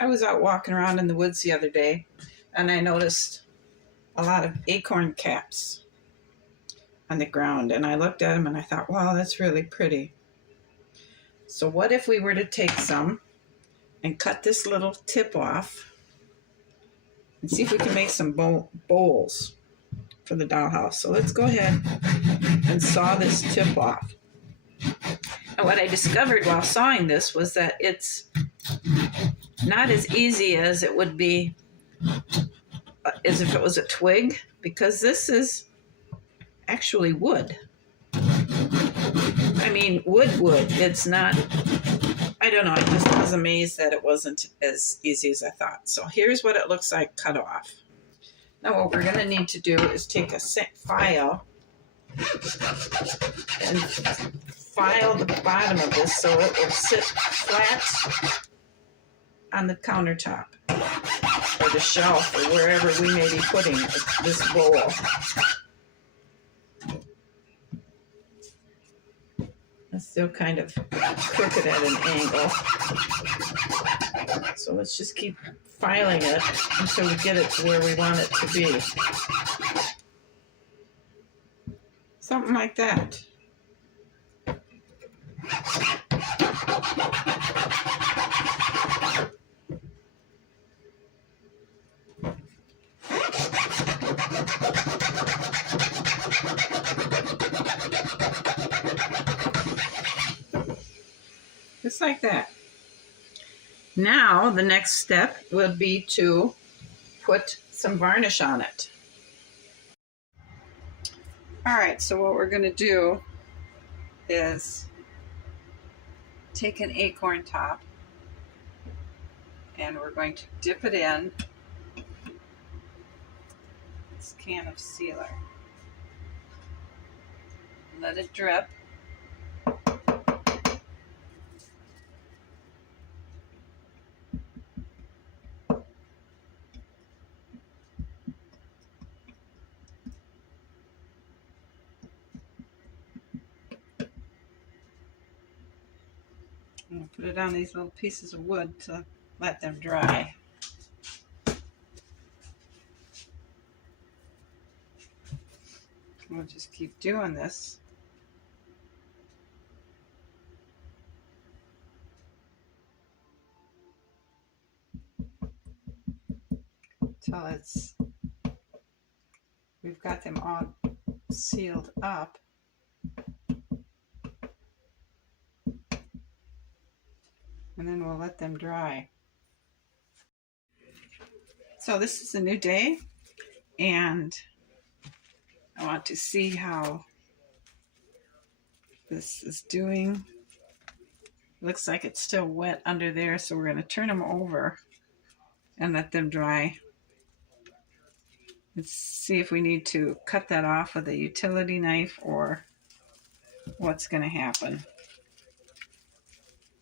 I was out walking around in the woods the other day and I noticed a lot of acorn caps on the ground, and I looked at them and I thought, wow, that's really pretty. So what if we were to take some and cut this little tip off and see if we can make some bowls for the dollhouse. So let's go ahead and saw this tip off. And what I discovered while sawing this was that it's not as easy as it would be as if it was a twig, because this is actually wood. I mean, wood. It's not, I don't know, I just was amazed that it wasn't as easy as I thought. So here's what it looks like cut off. Now what we're going to need to do is take a file and file the bottom of this so it will sit flat on the countertop or the shelf or wherever we may be putting this bowl. It's still kind of crooked at an angle. So let's just keep filing it until we get it to where we want it to be. Something like that. Just like that. Now the next step will be to put some varnish on it. All right, so what we're going to do is take an acorn top and we're going to dip it in this can of sealer. Let it drip. I'm going to put it on these little pieces of wood to let them dry. We'll just keep doing this. Until we've got them all sealed up. And then we'll let them dry. So this is a new day, and I want to see how this is doing. Looks like it's still wet under there, so we're going to turn them over and let them dry. Let's see if we need to cut that off with a utility knife or what's going to happen.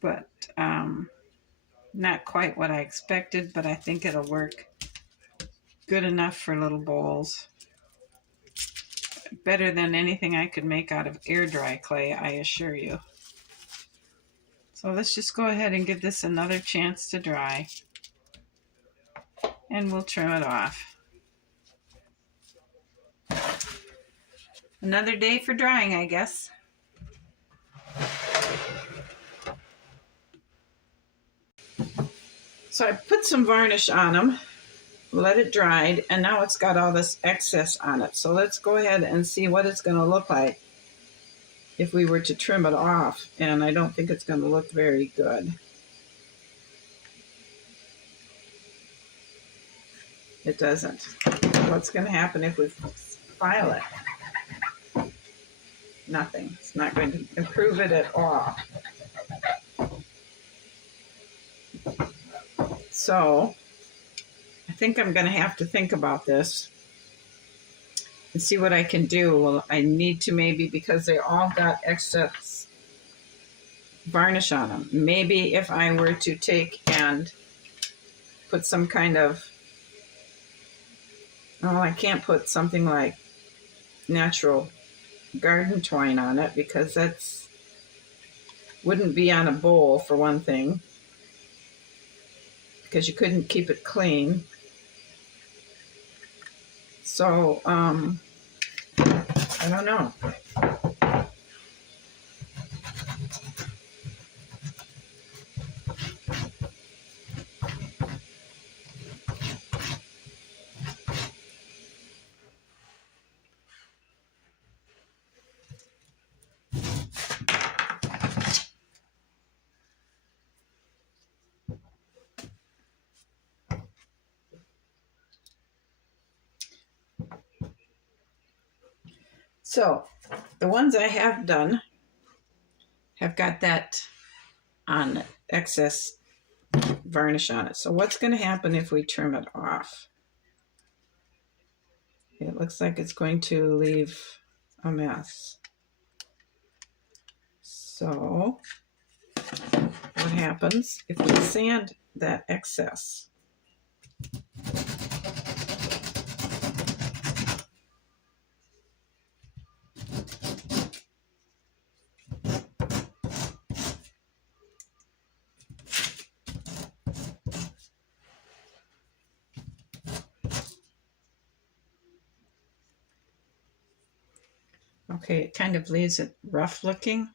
But not quite what I expected, but I think it'll work good enough for little bowls. Better than anything I could make out of air dry clay, I assure you. So let's just go ahead and give this another chance to dry, and we'll trim it off. Another day for drying, I guess. So I put some varnish on them, let it dry, and now it's got all this excess on it. So let's go ahead and see what it's going to look like if we were to trim it off. And I don't think it's going to look very good. It doesn't. What's going to happen if we file it? Nothing. It's not going to improve it at all. So I think I'm going to have to think about this and see what I can do. Well, I need to maybe, because they all got excess varnish on them, maybe if I were to take and put some kind of, oh, I can't put something like natural garden twine on it because that's wouldn't be on a bowl for one thing. because you couldn't keep it clean. So, I don't know. So, the ones I have done have got that on excess varnish on it. So what's going to happen if we trim it off? It looks like it's going to leave a mess. So what happens if we sand that excess? Okay, it kind of leaves it rough looking,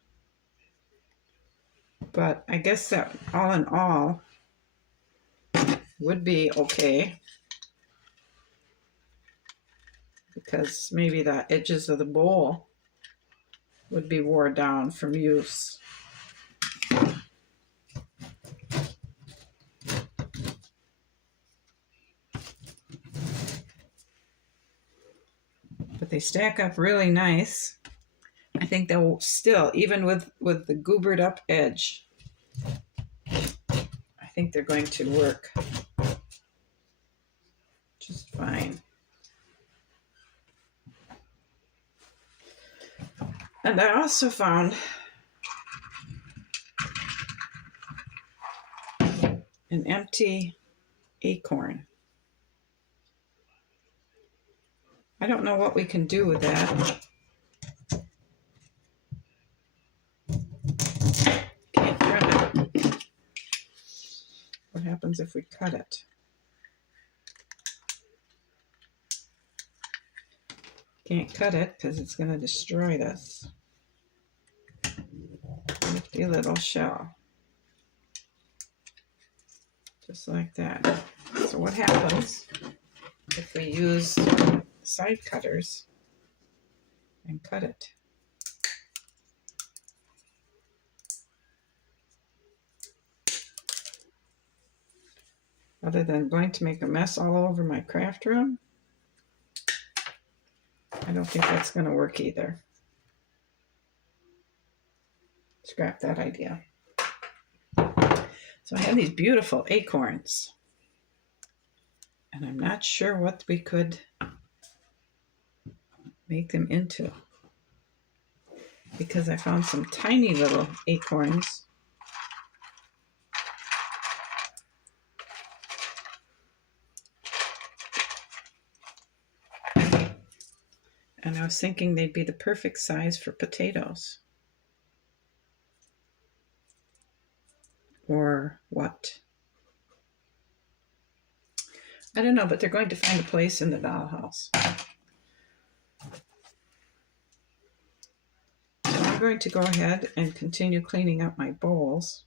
but I guess that all in all would be okay, because maybe the edges of the bowl would be worn down from use. But they stack up really nice. I think they'll still, even with the goobered up edge, I think they're going to work just fine. And I also found an empty acorn. I don't know what we can do with that. Can't trim it. What happens if we cut it? Can't cut it because it's going to destroy this. Nifty little shell. Just like that. So what happens if we use side cutters and cut it? Other than going to make a mess all over my craft room, I don't think that's going to work either. Scrap that idea. So I have these beautiful acorns, and I'm not sure what we could make them into, because I found some tiny little acorns. And I was thinking they'd be the perfect size for potatoes. Or what? I don't know, but they're going to find a place in the dollhouse. So I'm going to go ahead and continue cleaning up my bowls,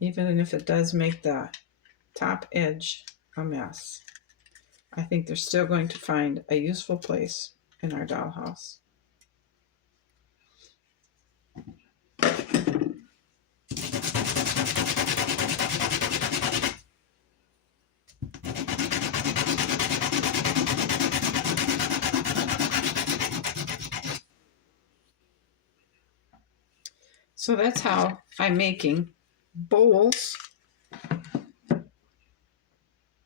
even if it does make the top edge a mess. I think they're still going to find a useful place in our dollhouse. So that's how I'm making bowls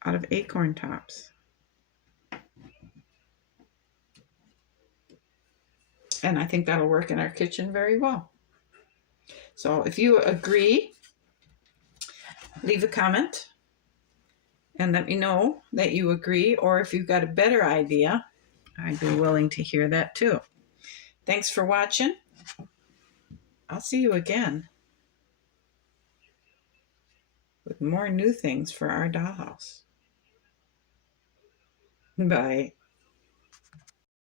out of acorn tops. And I think that'll work in our kitchen very well. So if you agree, leave a comment and let me know that you agree, or if you've got a better idea, I'd be willing to hear that too. Thanks for watching. I'll see you again. with more new things for our dollhouse. Bye.